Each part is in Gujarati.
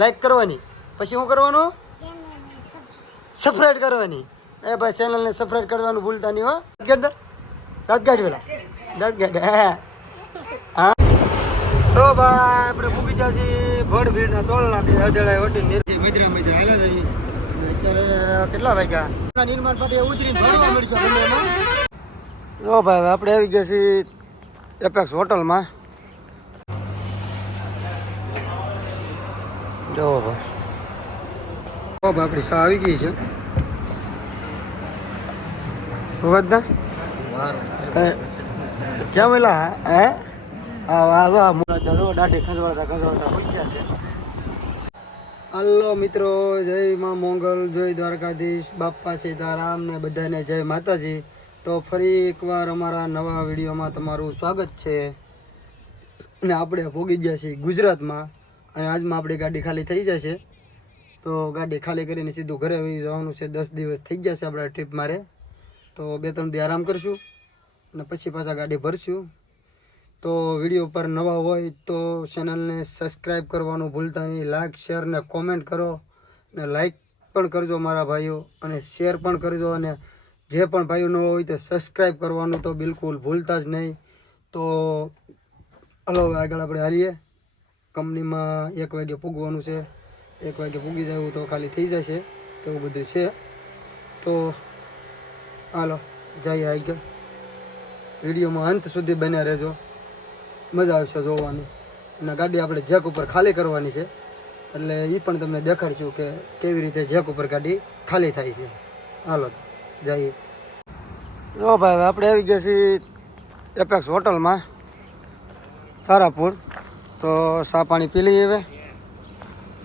લાઈક કરવાની, પછી શું કરવાનું? સબસ્ક્રાઇબ કરવાની. એ ભાઈ ચેનલને સબસ્ક્રાઇબ કરવાનું ભૂલતા નહીં હો. દાંત કાઢ પેલા, દાંત કાઢ. હા તો ભાઈ આપણે પૂકી જશે ભડ ભીડના તોલ નાખી અધેળાએ વટી મિત્ર હાલા જઈએ. અત્યારે કેટલા વાગ્યા? નિર્માણ પાટી ઉતરીને ભણવા મળીશું ગમે એમાં. જો ભાઈ આપણે આવી ગયા છીએ એપેક્સ હોટલમાં. જો ભાઈ આપણી સા આવી ગઈ છે. વધના ક્યાં મળ્યા? હે દાઢી ખંજવાળતા પૂછ્યા છે. હલો મિત્રો, જય માં મોંગલ, જય દ્વારકાધીશ, બાપા સીતારામ ને બધાને જય માતાજી. તો ફરી એકવાર અમારા નવા વિડીયોમાં તમારું સ્વાગત છે. અને આપણે ભોગી ગયા છીએ ગુજરાતમાં અને આજમાં આપણી ગાડી ખાલી થઈ જશે. તો ગાડી ખાલી કરીને સીધું ઘરે આવી જવાનું છે. 10 દિવસ થઈ જશે આપણા ટ્રીપ મારે. તો 2-3 દી આરામ કરશું અને પછી પાછા ગાડી ભરશું. તો વિડીયો પર નવા હોય તો ચેનલને સબસ્ક્રાઈબ કરવાનું ભૂલતા નહીં. લાઈક શેર ને કોમેન્ટ કરો ને લાઈક પણ કરજો મારા ભાઈઓ, અને શેર પણ કરજો. અને જે પણ ભાઈઓ ન હોય તો સબસ્ક્રાઈબ કરવાનું તો બિલકુલ ભૂલતા જ નહીં. તો હલો આગળ આપણે હાલીએ. કંપનીમાં 1 વાગે પૂગવાનું છે. 1 વાગે પૂગી જવું તો ખાલી થઈ જશે. તો એવું બધું છે. તો હાલો જઈએ આગળ. વિડીયોમાં અંત સુધી બન્યા રહેજો, મજા આવશે જોવાની. અને ગાડી આપણે જેક ઉપર ખાલી કરવાની છે, એટલે એ પણ તમને દેખાડશું કે કેવી રીતે જેક ઉપર ગાડી ખાલી થાય છે. હાલો જઈએ. જો ભાઈ આપણે આવી ગયા છીએ એપેક્સ હોટલમાં તારાપુર. તો ચા પાણી પી લઈએ. હવે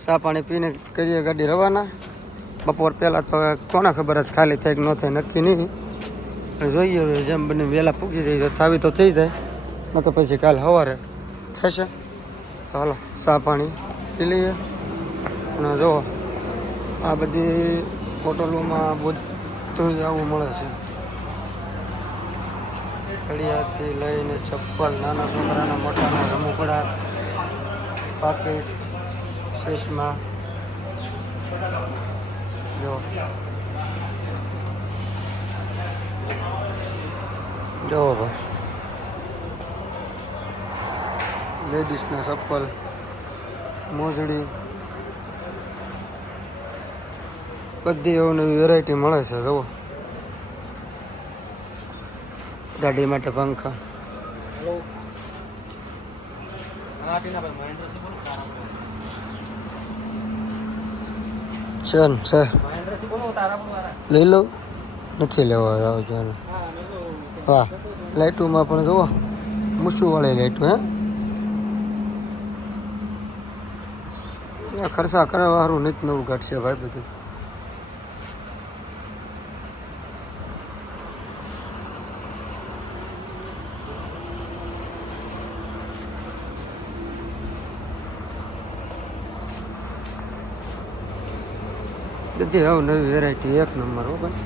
ચા પાણી પીને કરીએ ગાડી રવાના. બપોર પહેલાં તો કોને ખબર જ ખાલી થાય કે ન થાય નક્કી નહીં. જોઈએ હવે જેમ બને વહેલા પૂગી જાય તો થાવી તો થઈ જાય, ન તો પછી કાલ સવારે થશે. તો હાલો ચા પાણી પી લઈએ. અને જો આ બધી હોટલોમાં બધું જ આવું મળે છે. ઘડિયાળથી લઈને ચપ્પલ, નાના છોકરાના મોટાના રમકડા, પાકીટ, ચશ્મા. જો જો ભાઈ લેડીઝના ચપ્પલ, મોજડી, બધી અવનવી વેરાયટી મળે છે. જુઓ ગાડી માટે પંખા. છે લઈ લઉં, નથી લેવા આવો ચાલો. વાહ, લાઇટોમાં પણ જુઓ મૂછુંવાળી લાઇટો. હે ખર્ચા કરવા સારું નીત નવું ઘટશે ભાઈ બધું. બધી હવે નવી વેરાયટી એક નંબર. હો ભાઈ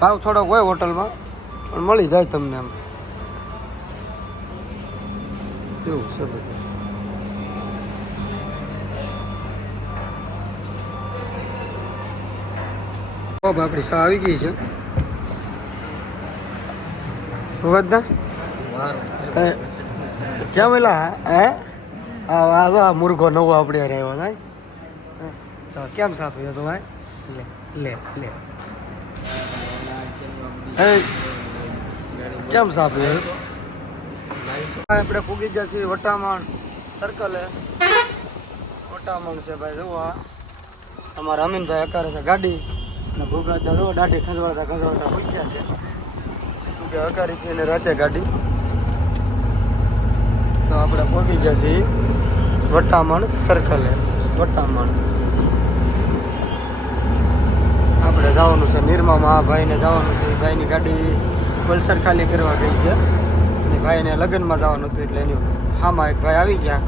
ભાવ થોડોક હોય હોટલમાં પણ મળી જાય તમને. એમ એવું છે બધું. આપણી સા આવી ગઈ છે. વધના ક્યાં મળ્યા? હે આ મુર્ગો નવો આપણે આવ્યો થાય. તો કેમ સાફ આવ્યો તો ભાઈ? લે લે લે કેમ સાફ આવ્યો? આપણે પૂગી ગયા છીએ વટામણ સર્કલે. વટામણ છે ભાઈ. જુઓ અમારા અમીનભાઈ અકારે છે ગાડી, અને ભૂગાતા જુઓ દાઢી ખંજવાળતા પૂગ્યા છે. શું કે અકારી હતી એને રાતે ગાડી. તો આપણે પહોંચી ગયા છીએ વટામણ સર્કલે. વટામણ આપણે જવાનું છે નિરમામાં. આ ભાઈને જવાનું છે. ભાઈની ગાડી વલસાડ ખાલી કરવા ગઈ છે, અને ભાઈને લગ્નમાં જવાનું હતું. એટલે એની હામાં એક ભાઈ આવી ગયા,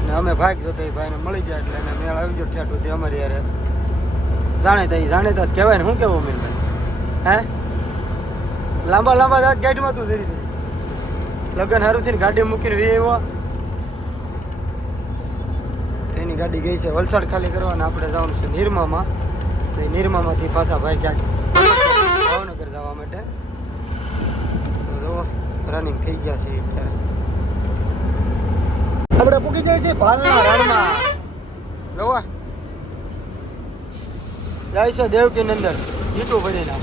અને અમે ભાગ જોતા એ ભાઈને મળી ગયા. એટલે એને મેળ આવી ગયો ઠેઠું અમારી યારે. જાણીતા કહેવાય ને. શું કહેવું અમીરભાઈ? હે લાંબા લાંબા દાંત ગાડીમાં તું ધીરે ધીરે લગ્ન સારું થઈને ગાડી મૂકીને વી આવ્યો. એની ભાઈની ગાડી ગઈ છે વલસાડ ખાલી કરવાના, આપણે જવાનું છે નિરમામાં. તો એ નિરમામાંથી પાછા ભાઈ ક્યાંક ભાવનગર જવા માટે. તો રનિંગ થઈ ગયા છે અત્યારે. આપણે પૂકી જાય છે ભાલના રણમાં. જોવા જાય છે દેવકી નંદન જીતું બધીના.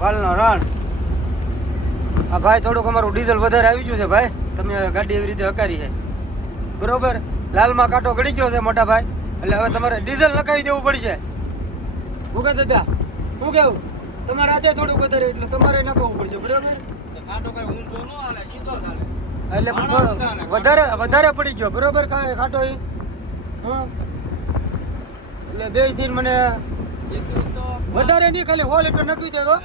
ભાલનો રણ. હા ભાઈ, થોડુંક અમારું ડીઝલ વધારે આવી ગયું છે ભાઈ. તમે ગાડી એવી રીતે હકારી છે બરોબર. લાલમાં કાંટો ગળી ગયો છે મોટા ભાઈ, એટલે હવે તમારે ડીઝલ નખાવી દેવું પડશે. ભૂગા દાદા શું કેવું? તમારે આજે થોડુંક વધારે એટલે તમારે નખાવવું પડશે બરોબર. એટલે વધારે પડી ગયો બરોબર કાંટો એ. હા એટલે બે થી મને વધારે નહીં, ખાલી 100 લીટર નખી દે તો.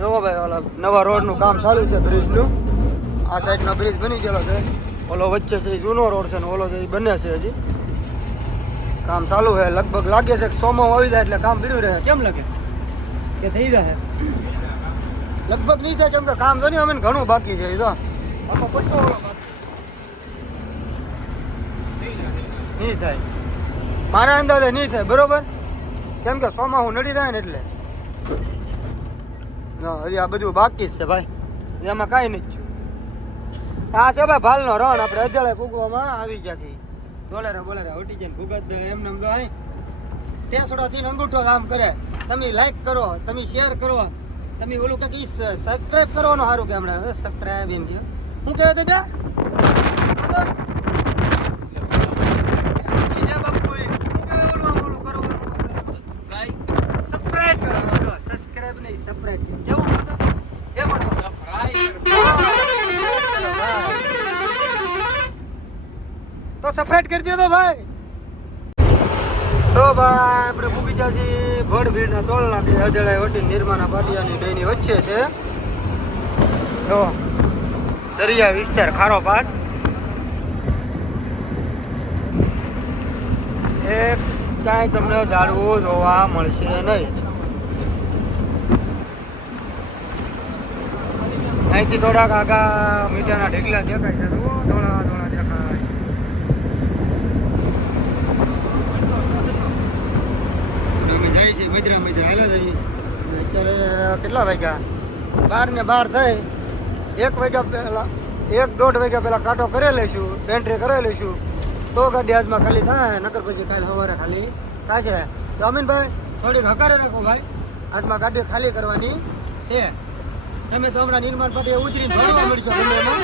જોવો ભાઈ, ઓલા નવા રોડનું કામ ચાલુ છે બ્રિજનું. આ સાઈડનો બ્રિજ બની ગયેલો છે, ઓલો વચ્ચે છે જૂનો રોડ છે ને ઓલો છે એ બને છે. હજી કામ ચાલુ છે. લગભગ લાગે છે કે સોમો આવી જાય એટલે કામ પીડ્યું રહે. કેમ લાગે કે થઈ જાય? લગભગ નહીં થાય, કેમ કે કામ તો નહીં અમે ઘણું બાકી છે. એ તો આખો પટ્ટો ઓલો નહીં થાય, મારા અંદાજે નહીં થાય બરોબર. કેમ કે સોમા હું નડી જાય ને એટલે. હજી આ બધું બાકી જ છે ભાઈ, એમાં કાંઈ નથી થયું. આ છે ભાઈ ભાલનો રણ. આપણે અજાળે ભૂગવામાં આવી ગયા છીએ. બોલેરા હટી જાય ભૂગત એમને એમ તો અહીં ટેસડોથી અંગૂઠો કામ કરે. તમે લાઈક કરો, તમે શેર કરો, તમે ઓલું કંઈક સબસ્ક્રાઈબ કરવાનું સારું કે હમણાં સબસ્ક્રાઈબ એમ કે શું કહેવાય દાદા? સબસ્ક્રાઈબ કરો, સબસ્ક્રાઈબ નહીં સબસ્ક્રાઈબ કેવું તો સબસ્ક્રાઈબ કરી દો ભાઈ. તો ભાઈ આપણે પૂકી ગયા છીએ ભડભીડના તોલના બે અજળાઈ વટી નિર્માના પાટિયાની બેની વચ્ચે છે. તો દરિયા વિસ્તાર ખારો પાટ. એક ક્યાંય તમને ઝાડવું જોવા મળશે નહીં. અહીંથી થોડાક આગા મીઠાના ઢીકલા દેખાય છે. ધોળા દેખાય. અમે જાય છે મજરા હાલા જઈએ. અત્યારે કેટલા વાગ્યા? 12 ને 12 થઈ. 1 વાગ્યા પહેલા 1-1.5 વાગ્યા પહેલા કાંટો કરી લઈશું, એન્ટ્રી કરી લઈશું તો ગાડી આજમાં ખાલી થાય. નકર પછી કાલે સવારે ખાલી થશે. તો અમીનભાઈ થોડીક હકારે રાખો ભાઈ, આજમાં ગાડી ખાલી કરવાની છે. તમે તો હમણાં નિર્માણ પાટીએ ઉતરીને ભણવા મળશો ગમે એમાં.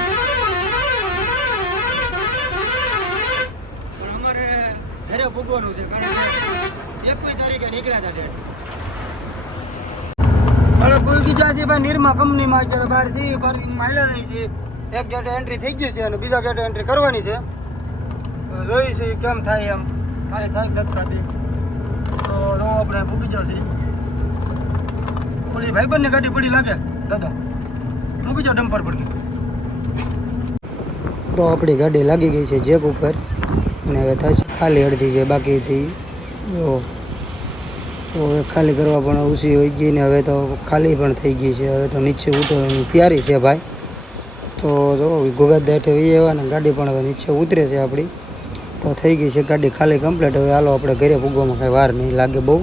પણ અમારે ઘરે ભોગવાનું છે, કારણ કે 21 તારીખે નીકળ્યા હતા ડેટ. હવે ભૂલકી જાય છે ભાઈ નિર્મા કંપનીમાં. અત્યારે બહાર છે પાર્કિંગમાં હાલ્યા જાય છે. એક ગેટે એન્ટ્રી થઈ ગઈ છે અને બીજા ગેટે એન્ટ્રી કરવાની છે. જોઈ છે કેમ થાય એમ, ખાલી થાય નથી થતી. તો આપણે ભૂકી જશે. ઓલી ભાઈબંધની ગાડી પડી લાગે દાદા, મૂકી જાઓ ડમ્પર પર. તો આપણી ગાડી લાગી ગઈ છે જેક ઉપર અને હવે થશે ખાલી. અડધી છે બાકી હતી. તો હવે ખાલી કરવા પણ ઓછી હોઈ ગઈ ને હવે તો ખાલી પણ થઈ ગઈ છે. હવે તો નીચે ઉતરવાની તૈયારી છે ભાઈ. તો જો ગોગાત દાઠે વી આવ્યા ને ગાડી પણ હવે નીચે ઉતરે છે આપણી. તો થઈ ગઈ છે ગાડી ખાલી કમ્પ્લીટ. હવે હાલો આપણે ઘરે પૂગવામાં કાંઈ વાર નહીં લાગે બહુ.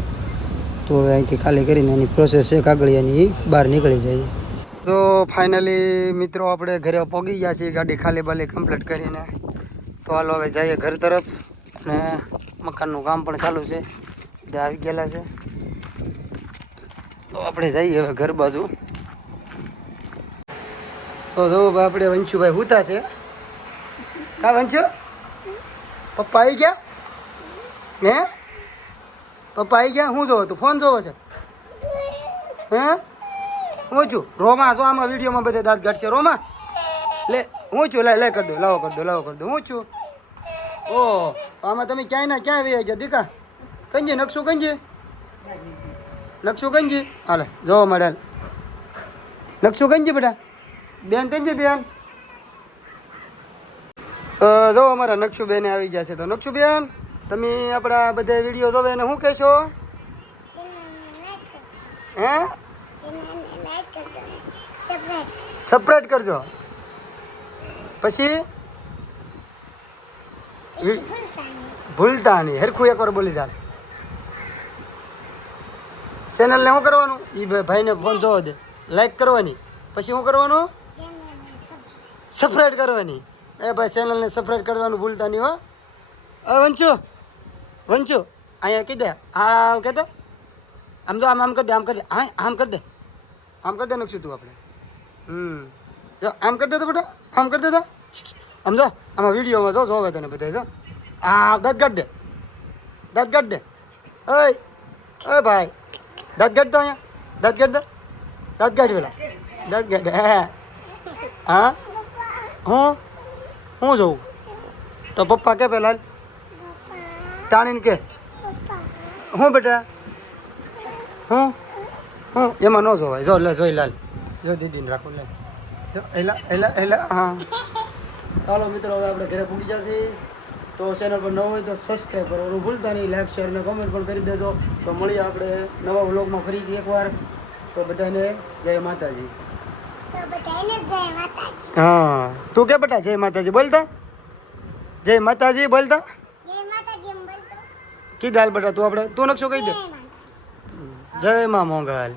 તો હવે અહીંથી ખાલી કરીને એની પ્રોસેસ છે કાગળિયાની, એ બહાર નીકળી જાય. તો ફાઇનલી મિત્રો આપણે ઘરે પહોંચી ગયા છીએ ગાડી ખાલી બાલી કમ્પ્લીટ કરીને. તો હાલો હવે જઈએ ઘર તરફ. અને મકાનનું કામ પણ ચાલુ છે, બધા આવી ગયેલા છે. તો આપણે જઈએ હવે ઘર બાજુ. તો જો આપણે વંશુભાઈ હુતા છે. કા વંશુ? પપ્પા આવી ગયા? હે પપ્પા આવી ગયા? શું જોવો તું? ફોન જોવો છે? હે હું છું રોમા? શું આમાં વિડીયોમાં બધે દાંત કાઢશે રોમા? લે હું છું, લે કરી દો, લાવો કરી દો હું છું. ઓહ આમાં તમે ક્યાંય ના ક્યાં આવી ગયા દીકા? કંજી નકશું કંજી હાલે જોવો મળે. નકશું કંજી બેટા બેન કંજી બેન. તો જો અમારા નકશુ બેન આવી ગયા છે. તો નકશુ બેન તમે આપણા બધા વિડીયો જોવે એને શું કહેશો? હે ચેનલને લાઈક કરજો સબસ્ક્રાઇબ સબસ્ક્રાઇબ કરજો પછી ભૂલતા નહીં હરખું એકવાર બોલી જા ચેનલને શું કરવાનું એ ભાઈને ફોન જોવા દે લાઈક કરવાની પછી શું કરવાનું સબસ્ક્રાઇબ કરવાની એ ભાઈ ચેનલને સબસ્ક્રાઇબ કરવાનું ભૂલતા નહીં હો વંચુ અહીંયા કહી દે આ કહેતો આમ જો આમ કરી દે આમ કરી દે હા આમ કરી દે નખશું તું આપણે જો આમ કરી દે તો બેટા આમ કરી દે તો આમ જો આમાં વિડીયોમાં જો જોવે તને બધા જો આ દાંત કાઢ દે ઓય ભાઈ દાંત કાઢ દો અહીંયા દાંત કાઢ પેલા દાંત કાઢ હા હું જોઉં તો પપ્પા કે પેલા તાણીને કે હું બેટા હું એમાં ન જોવાય જો લે જોઈ લાલ જો દીદીને રાખો લે જો એલા હા ચાલો મિત્રો હવે આપણે ઘરે પૂગી જશે તો ચેનલ પર ન હોય તો સબસ્ક્રાઈબ કરવાનું ભૂલતા નહીં લાઈક શેર અને કોમેન્ટ પણ કરી દેજો તો મળીએ આપણે નવા વ્લોગમાં ફરીથી એકવાર તો બધાને જય માતાજી હા તું કે બેટા જય માતાજી બોલતા જય માતાજી બોલતા કીધા હાલ બેટા તું આપણે તું નકશો કહી દે જય માં મોંઘલ